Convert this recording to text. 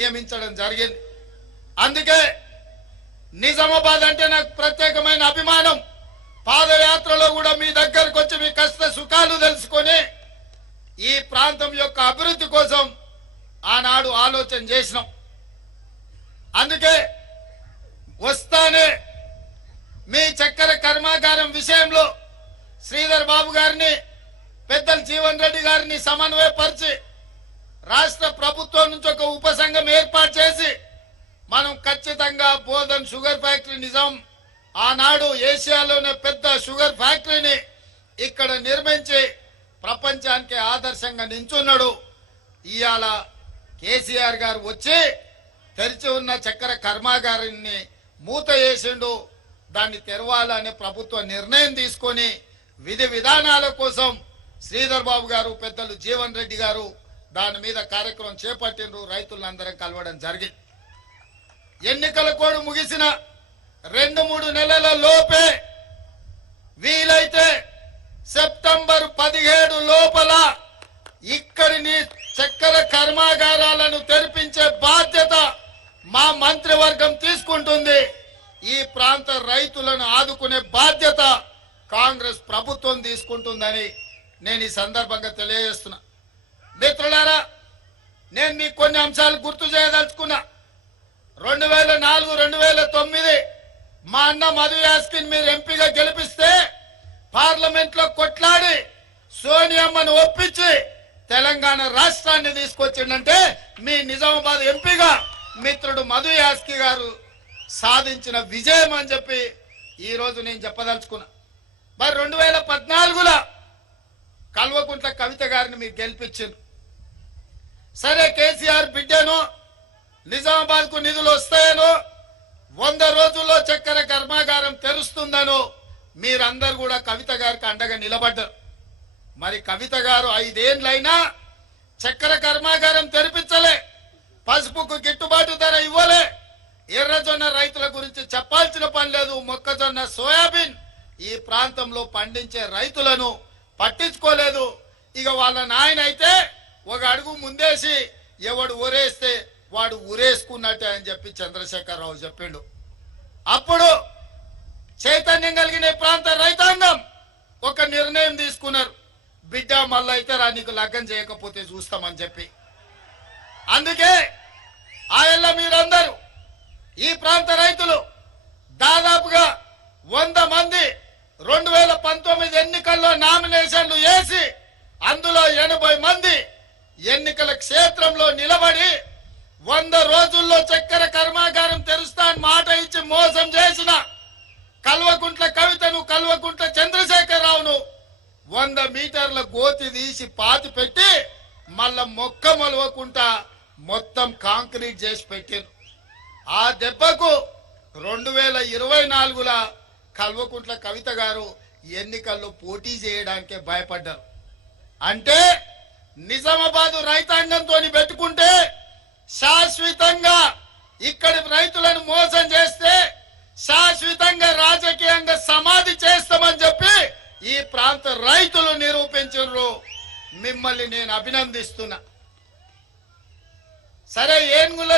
నియమించడం జరిగింది. అందుకే నిజామాబాద్ అంటే నాకు ప్రత్యేకమైన అభిమానం. పాదయాత్రలో కూడా మీ దగ్గరకు వచ్చి మీ కష్ట సుఖాలు తెలుసుకొని ఈ ప్రాంతం యొక్క అభివృద్ధి కోసం ఆనాడు ఆలోచన చేసినాం. అందుకే వస్తానే మీ చక్కెర కర్మాగారం విషయంలో శ్రీధర్ బాబు గారిని, పెద్దలు జీవన్ రెడ్డి గారిని సమన్వయపరిచి రాష్ట్ర ప్రభుత్వం నుంచి ఒక ఉపసంఘం ఏర్పాటు చేసి మనం ఖచ్చితంగా బోధన్ షుగర్ ఫ్యాక్టరీ నిజాం ఆనాడు ఏషియాలోనే పెద్ద షుగర్ ఫ్యాక్టరీని ఇక్కడ నిర్మించి ప్రపంచానికి ఆదర్శంగా నించున్నాడు. ఇవాళ కేసీఆర్ గారు వచ్చి తెరిచి ఉన్న చక్కెర కర్మాగారాన్ని మూత వేసిండు. దాన్ని తెరవాలనే ప్రభుత్వ నిర్ణయం తీసుకొని విధి విధానాల కోసం శ్రీధర్ బాబు గారు, పెద్దలు జీవన్ రెడ్డి గారు దాని మీద కార్యక్రమం చేపట్టిండ్రు. రైతులందరం కలవడం జరిగింది. ఎన్నికల కోడ్ ముగిసిన 2-3 నెలల లోపే వీలైతే సెప్టెంబర్ 17 లోపల ఇక్కడిని చక్కెర కర్మాగారాలను తెరిపించే బాధ్యత మా మంత్రివర్గం తీసుకుంటుంది. ఈ ప్రాంత రైతులను ఆదుకునే బాధ్యత కాంగ్రెస్ ప్రభుత్వం తీసుకుంటుందని నేను ఈ సందర్భంగా తెలియజేస్తున్నా. మిత్రులారా, నేను మీకు కొన్ని అంశాలు గుర్తు చేయదలుచుకున్నా. 2004-2009 మా అన్న మధు యాస్కిన్ మీరు ఎంపీగా గెలిపిస్తే పార్లమెంట్ లో కొట్లాడి సోనియమ్మను ఒప్పించి తెలంగాణ రాష్ట్రాన్ని తీసుకొచ్చిందంటే మీ నిజామాబాద్ ఎంపీగా మిత్రుడు మధు యాస్కి గారు సాధించిన విజయం అని చెప్పి ఈ రోజు నేను చెప్పదలుచుకున్నా. మరి 2014లో కల్వకుంట్ల కవిత గారిని మీరు గెలిపించారు. సరే, కేసీఆర్ బిడ్డను నిజామాబాద్ కు నిధులు వస్తాయనో 100 రోజుల్లో చక్కెర కర్మాగారం తెరుస్తుందనో మీరందరూ కూడా కవిత గారికి అండగా నిలబడ్డారు. మరి కవిత గారు 5 ఏళ్ళైనా చక్కెర కర్మాగారం తెరిపించలే, పసుపుకు గిట్టుబాటు ధర ఇవ్వలే, ఎర్రజొన్న రైతుల గురించి చెప్పాల్సిన పని లేదు. మొక్కజొన్న, సోయాబీన్ ఈ ప్రాంతంలో పండించే రైతులను పట్టించుకోలేదు. ఇక వాళ్ళ నాయన అయితే ఒక అడుగు ముందేసి ఎవడు ఊరేస్తే వాడు ఊరేసుకున్నట్టే అని చెప్పి చంద్రశేఖరరావు చెప్పిండు. అప్పుడు చైతన్యం కలిగిన ప్రాంత రైతాంగం ఒక నిర్ణయం తీసుకున్నారు. బిడ్డ మళ్ళీ అయితే రా, నీకు లగ్గం చేయకపోతే చూస్తామని చెప్పి. అందుకే ఆయల్ల మీరందరూ ఈ ప్రాంత రైతులు దాదాపుగా 100 మంది 2019 ఎన్నికల్లో నామినేషన్లు వేసి అందులో 80 మంది ఎన్నికల క్షేత్రంలో నిలబడి 100 రోజుల్లో చక్కెర కర్మాగారం తెరుస్తా అని మాట ఇచ్చి మోసం చేసిన కల్వకుంట్ల కవితను, కల్వకుంట్ల చంద్రశేఖరరావును 100 మీటర్ల గోతి తీసి పాతి పెట్టి మళ్ళా మొక్క మొలవకుండా మొత్తం కాంక్రీట్ చేసి పెట్టారు. ఆ దెబ్బకు 2024లో కల్వకుంట్ల కవిత గారు ఎన్నికల్లో పోటీ చేయడానికే భయపడ్డారు. అంటే నిజామాబాద్ రైతాంగంతో పెట్టుకుంటే శాశ్వతంగా ఇక్కడి రైతులను మోసం చేస్తే శాశ్వతంగా రాజకీయంగా సమాధి చేస్తామని చెప్పి ఈ ప్రాంత రైతులు నిరూపించారు. మిమ్మల్ని నేను అభినందిస్తున్నా. సరే, ఏనుగుల